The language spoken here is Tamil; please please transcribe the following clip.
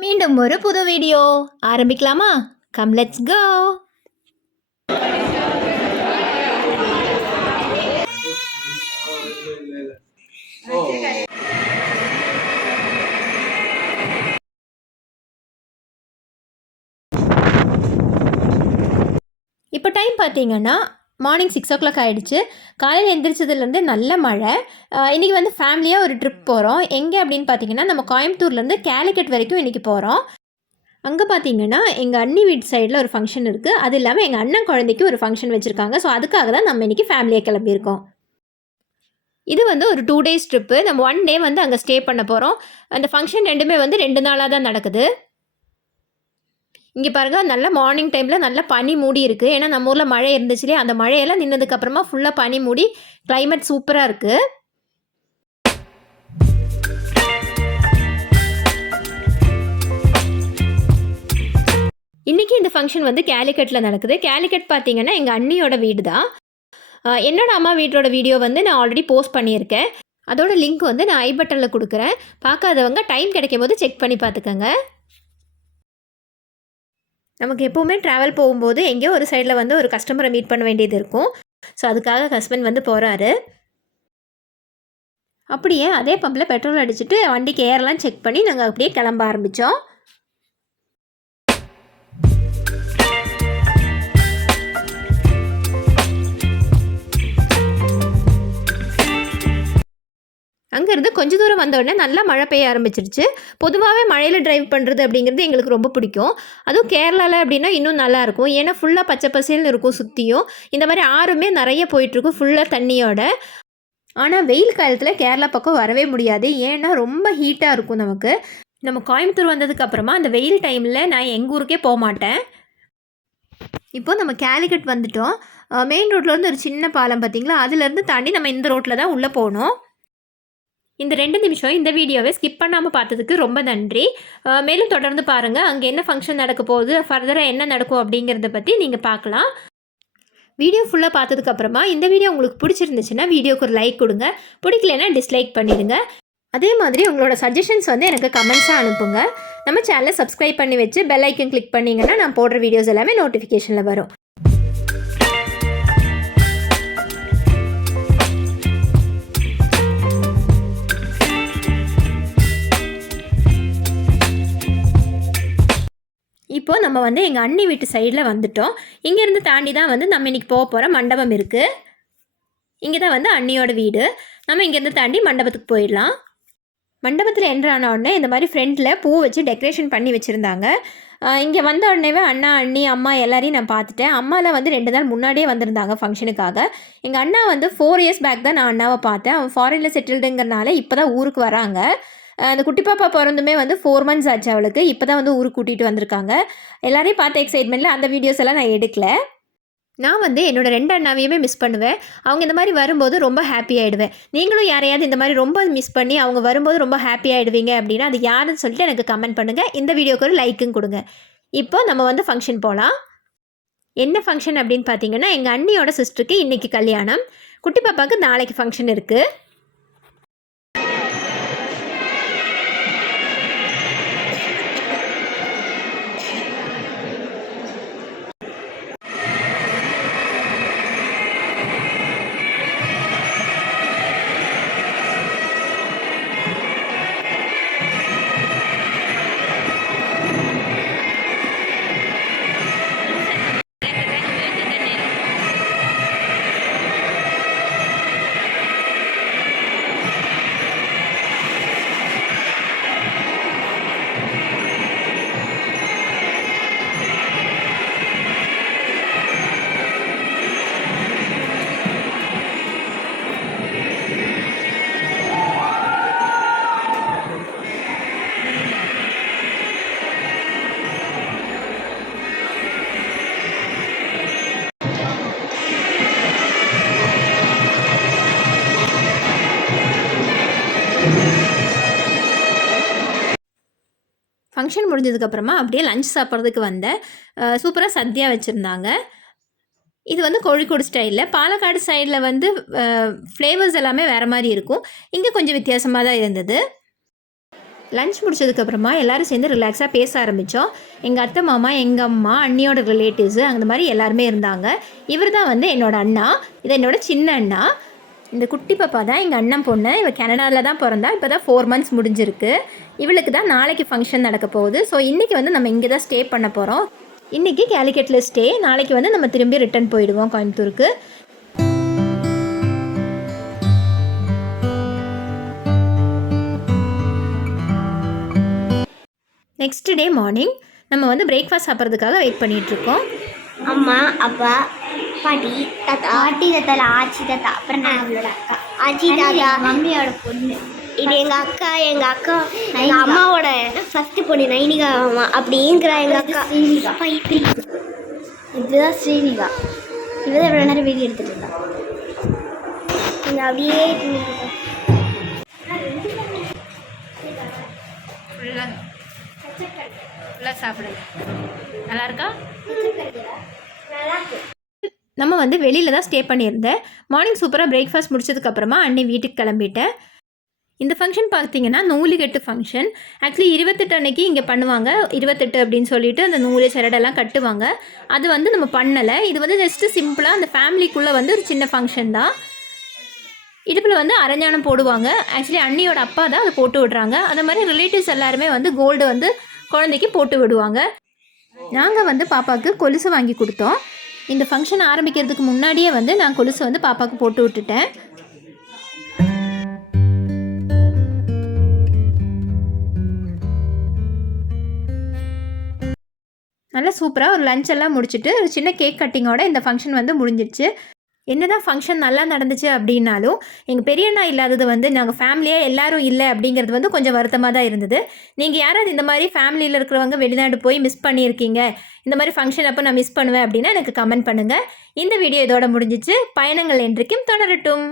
மீண்டும் ஒரு புது வீடியோ ஆரம்பிக்கலாமா? Come let's go. இப்போ டைம் பார்த்தீங்கன்னா மார்னிங் 6 o'clock ஆகிடுச்சு. காலையில் எழுந்திரிச்சதுலேருந்து நல்ல மழை. இன்றைக்கி வந்து ஃபேமிலியாக ஒரு ட்ரிப் போகிறோம். எங்கே அப்படின்னு பார்த்தீங்கன்னா நம்ம கோயம்புத்தூர்லேருந்து கேலிக்கட் வரைக்கும் இன்றைக்கி போகிறோம். அங்கே பார்த்தீங்கன்னா எங்கள் அண்ணி வீட்டு சைடில் ஒரு ஃபங்க்ஷன் இருக்குது. அது இல்லாமல் எங்கள் அண்ணன் குழந்தைக்கு ஒரு ஃபங்க்ஷன் வச்சுருக்காங்க. ஸோ அதுக்காக தான் நம்ம இன்றைக்கி ஃபேமிலியாக கிளம்பியிருக்கோம். இது வந்து ஒரு 2 days ட்ரிப்பு. நம்ம 1 day வந்து அங்கே ஸ்டே பண்ண போகிறோம். அந்த ஃபங்க்ஷன் ரெண்டுமே வந்து 2 நாளாக தான் நடக்குது. இங்கே பாருங்கள், நல்ல மார்னிங் டைமில் நல்ல பனி மூடி இருக்குது. ஏன்னா நம்ம ஊரில் மழை இருந்துச்சு இல்லையா, அந்த மழையெல்லாம் நின்னதுக்கப்புறமா ஃபுல்லாக பனி மூடி கிளைமேட் சூப்பராக இருக்குது. இன்றைக்கி இந்த ஃபங்க்ஷன் வந்து கேலிக்கட்டில் நடக்குது. கேலிக்கட் பார்த்தீங்கன்னா எங்கள் அண்ணியோட வீடு தான். என்னோடய அம்மா வீட்டோட வீடியோ வந்து நான் ஆல்ரெடி போஸ்ட் பண்ணியிருக்கேன். அதோட லிங்க் வந்து நான் ஐ பட்டனில் கொடுக்குறேன். பார்க்காதவங்க டைம் கிடைக்கும் போது செக் பண்ணி பார்த்துக்கோங்க. நமக்கு எப்போவுமே ட்ராவல் போகும்போது எங்கேயோ ஒரு சைடில் வந்து ஒரு கஸ்டமரை மீட் பண்ண வேண்டியது இருக்கும். ஸோ அதுக்காக ஹஸ்பண்ட் வந்து போகிறாரு. அப்படியே அதே பம்பில் பெட்ரோல் அடிச்சுட்டு வண்டிக்கு ஏரெல்லாம் செக் பண்ணி நாங்கள் அப்படியே கிளம்ப ஆரம்பித்தோம். அங்கேருந்து கொஞ்சம் தூரம் வந்தோடனே நல்லா மழை பெய்ய ஆரம்பிச்சிருச்சு. பொதுவாகவே மழையில் டிரைவ் பண்ணுறது அப்படிங்கிறது எங்களுக்கு ரொம்ப பிடிக்கும். அதுவும் கேரளாவில் அப்படின்னா இன்னும் நல்லாயிருக்கும். ஏன்னா ஃபுல்லாக பச்சை பசேல்னு இருக்கும் சுற்றியும். இந்த மாதிரி ஆறுமே நிறைய போயிட்டுருக்கும் ஃபுல்லாக தண்ணியோட. ஆனால் வெயில் காலத்தில் கேரளா பக்கம் வரவே முடியாது. ஏன்னா ரொம்ப ஹீட்டாக இருக்கும் நமக்கு. நம்ம கோயம்புத்தூர் வந்ததுக்கப்புறமா அந்த வெயில் டைமில் நான் எங்கள் ஊருக்கே போக மாட்டேன். இப்போ நம்ம கேலிக்கட் வந்துட்டோம். மெயின் ரோட்லேருந்து ஒரு சின்ன பாலம் பார்த்திங்களா, அதுலேருந்து தாண்டி நம்ம இந்த ரோட்டில் தான் உள்ளே போகணும். இந்த 2 நிமிஷம் இந்த வீடியோவை ஸ்கிப் பண்ணாமல் பார்த்ததுக்கு ரொம்ப நன்றி. மேலும் தொடர்ந்து பாருங்கள். அங்கே என்ன ஃபங்க்ஷன் நடக்க போகுது, ஃபர்தராக என்ன நடக்கும் அப்படிங்கிறத பற்றி நீங்கள் பார்க்கலாம். வீடியோ ஃபுல்லாக பார்த்ததுக்கப்புறமா இந்த வீடியோ உங்களுக்கு பிடிச்சிருந்துச்சுன்னா வீடியோக்கு ஒரு லைக் கொடுங்க. பிடிக்கலன்னா டிஸ்லைக் பண்ணிடுங்க. அதே மாதிரி உங்களோட சஜஷன்ஸ் வந்து எனக்கு கமெண்ட்ஸாக அனுப்புங்க. நம்ம சேனலை சப்ஸ்கிரைப் பண்ணி வச்சு பெல் ஐக்கன் கிளிக் பண்ணிங்கன்னா நான் போடுற வீடியோஸ் எல்லாமே நோட்டிஃபிகேஷனில் வரும். இப்போது நம்ம வந்து எங்கள் அண்ணி வீட்டு சைடில் வந்துட்டோம். இங்கேருந்து தாண்டி தான் வந்து நம்ம இன்றைக்கி போக போகிற மண்டபம் இருக்குது. இங்கே தான் வந்து அண்ணியோட வீடு. நம்ம இங்கேருந்து தாண்டி மண்டபத்துக்கு போயிடலாம். மண்டபத்தில் என்ட்ரான உடனே இந்த மாதிரி ஃப்ரண்ட்டில் பூ வச்சு டெக்கரேஷன் பண்ணி வச்சுருந்தாங்க. இங்கே வந்த உடனேவே அண்ணா, அண்ணி, அம்மா எல்லாரையும் நான் பார்த்துட்டேன். அம்மாலாம் வந்து 2 நாள் முன்னாடியே வந்திருந்தாங்க ஃபங்க்ஷனுக்காக. எங்கள் அண்ணா வந்து 4 years பேக் தான் நான் அண்ணாவை பார்த்தேன். அவன் ஃபாரினில் செட்டில்டுங்கிறனால இப்போ தான் ஊருக்கு வராங்க. அந்த குட்டி பாப்பா பிறந்துமே வந்து 4 months ஆச்சு அவளுக்கு. இப்போ தான் வந்து ஊருக்கு கூட்டிகிட்டு வந்திருக்காங்க. எல்லாரையும் பார்த்த எக்ஸைட்மெண்ட்டில் அந்த வீடியோஸ் எல்லாம் நான் எடுக்கல. நான் வந்து என்னோடய 2 அண்ணாவையுமே மிஸ் பண்ணுவேன். அவங்க இந்த மாதிரி வரும்போது ரொம்ப ஹாப்பி ஆகிடுவேன். நீங்களும் யாரையாவது இந்த மாதிரி ரொம்ப மிஸ் பண்ணி அவங்க வரும்போது ரொம்ப ஹாப்பி ஆகிடுவீங்க அப்படின்னா அது யாருன்னு சொல்லிட்டு எனக்கு கமெண்ட் பண்ணுங்கள். இந்த வீடியோக்கு ஒரு லைக்கும் கொடுங்க. இப்போ நம்ம வந்து ஃபங்க்ஷன் போகலாம். என்ன ஃபங்க்ஷன் அப்படின்னு பார்த்தீங்கன்னா எங்கள் அண்ணியோட சிஸ்டருக்கு இன்றைக்கி கல்யாணம். குட்டி பாப்பாவுக்கு நாளைக்கு ஃபங்க்ஷன் இருக்குது. ஃபங்க்ஷன் முடிஞ்சதுக்கப்புறமா அப்படியே லஞ்ச் சாப்பிட்றதுக்கு வந்தேன். சூப்பராக சத்யா வச்சுருந்தாங்க. இது வந்து கோழிக்கோடு ஸ்டைலில். பாலக்காடு சைடில் வந்து ஃப்ளேவர்ஸ் எல்லாமே வேறு மாதிரி இருக்கும். இங்கே கொஞ்சம் வித்தியாசமாக தான் இருந்தது. லஞ்ச் முடிச்சதுக்கப்புறமா எல்லோரும் சேர்ந்து ரிலாக்ஸாக பேச ஆரம்பித்தோம். எங்கள் அத்தை மாமா, எங்கள் அம்மா, அண்ணியோட ரிலேட்டிவ்ஸு அந்த மாதிரி எல்லாருமே இருந்தாங்க. இவர் தான் வந்து என்னோடய அண்ணா, இது என்னோடய சின்ன அண்ணா. இந்த குட்டி பாப்பா தான் எங்கள் அண்ணன் பொண்ணு. இவள் கனடாவில் தான் பிறந்தா. இப்போ தான் 4 months முடிஞ்சிருக்கு. இவளுக்கு தான் நாளைக்கு ஃபங்க்ஷன் நடக்க போகுது. ஸோ இன்றைக்கி வந்து நம்ம இங்கே தான் ஸ்டே பண்ண போகிறோம். இன்றைக்கி கேலிக்கட்டில் ஸ்டே, நாளைக்கு வந்து நம்ம திரும்பி ரிட்டர்ன் போயிடுவோம் கோயம்புத்தூருக்கு. நெக்ஸ்ட் டே மார்னிங் நம்ம வந்து பிரேக்ஃபாஸ்ட் சாப்பிட்றதுக்காக வெயிட் பண்ணிகிட்ருக்கோம். அம்மா, அப்பா, பாட்டி, தாத்தா, பாட்டி தாத்தால ஆச்சி தாத்தா, அப்புறம் நான் அவளோட அக்கா, ஆச்சி தாத்தா மம்மியோட பொண்ணு. இது எங்கள் அக்கா எங்கள் அம்மாவோட ஃபஸ்ட்டு பொண்ணு நைனிகா அம்மா அப்படிங்கிற எங்கள் அக்கா ஸ்ரீனிகா. இதுதான் ஸ்ரீனிகா. இவதான் எவ்வளோ நேரம் வீடியோ எடுத்துகிட்டு இருந்தா. நீங்கள் அப்படியே ஃபுல்லாக சாப்பிடுங்க. நல்லா இருக்கா? நம்ம வந்து வெளியில் தான் ஸ்டே பண்ணியிருந்தேன். மார்னிங் சூப்பராக பிரேக்ஃபாஸ்ட் முடிச்சதுக்கப்புறமா அண்ணி வீட்டுக்கு கிளம்பிட்டேன். இந்த ஃபங்க்ஷன் பார்த்தீங்கன்னா நூலுக்கட்டு ஃபங்க்ஷன். ஆக்சுவலி 28 அன்னைக்கு இங்கே பண்ணுவாங்க. 28 அப்படின்னு சொல்லிட்டு அந்த நூறு சரடெல்லாம் கட்டுவாங்க. அது வந்து நம்ம பண்ணலை. இது வந்து ஜஸ்ட்டு சிம்பிளாக அந்த ஃபேமிலிக்குள்ளே வந்து ஒரு சின்ன ஃபங்க்ஷன் தான். இடுப்பில் வந்து அரஞ்சானம் போடுவாங்க. ஆக்சுவலி அண்ணியோட அப்பா தான் அதை போட்டு விடுறாங்க. அந்த மாதிரி ரிலேட்டிவ்ஸ் எல்லாருமே வந்து கோல்டு வந்து குழந்தைக்கு போட்டு விடுவாங்க. நாங்கள் வந்து பாப்பாவுக்கு கொலுசு வாங்கி கொடுத்தோம். இந்த ஃபங்க்ஷன் ஆரம்பிக்கிறதுக்கு முன்னாடியே வந்து நான் கொலுசு வந்து பாப்பாவுக்கு போட்டு விட்டுட்டேன். நல்லா சூப்பராக ஒரு லஞ்ச் எல்லாம் முடிச்சுட்டு ஒரு சின்ன கேக் கட்டிங்கோட இந்த ஃபங்க்ஷன் வந்து முடிஞ்சிடுச்சு. என்னதான் ஃபங்க்ஷன் நல்லா நடந்துச்சு அப்படின்னாலும் எங்கள் பெரியண்ணா இல்லாதது வந்து நாங்கள் ஃபேமிலியாக எல்லாரும் இல்லை அப்படிங்கிறது வந்து கொஞ்சம் வருத்தமாக தான் இருந்தது. நீங்கள் யாராவது இந்த மாதிரி ஃபேமிலியில் இருக்கிறவங்க வெளிநாடு போய் மிஸ் பண்ணியிருக்கீங்க, இந்த மாதிரி ஃபங்க்ஷன் அப்போ நான் மிஸ் பண்ணுவேன் அப்படின்னா எனக்கு கமெண்ட் பண்ணுங்கள். இந்த வீடியோ இதோட முடிஞ்சிச்சு. பயணங்கள் என்றைக்கும் தொடரட்டும்.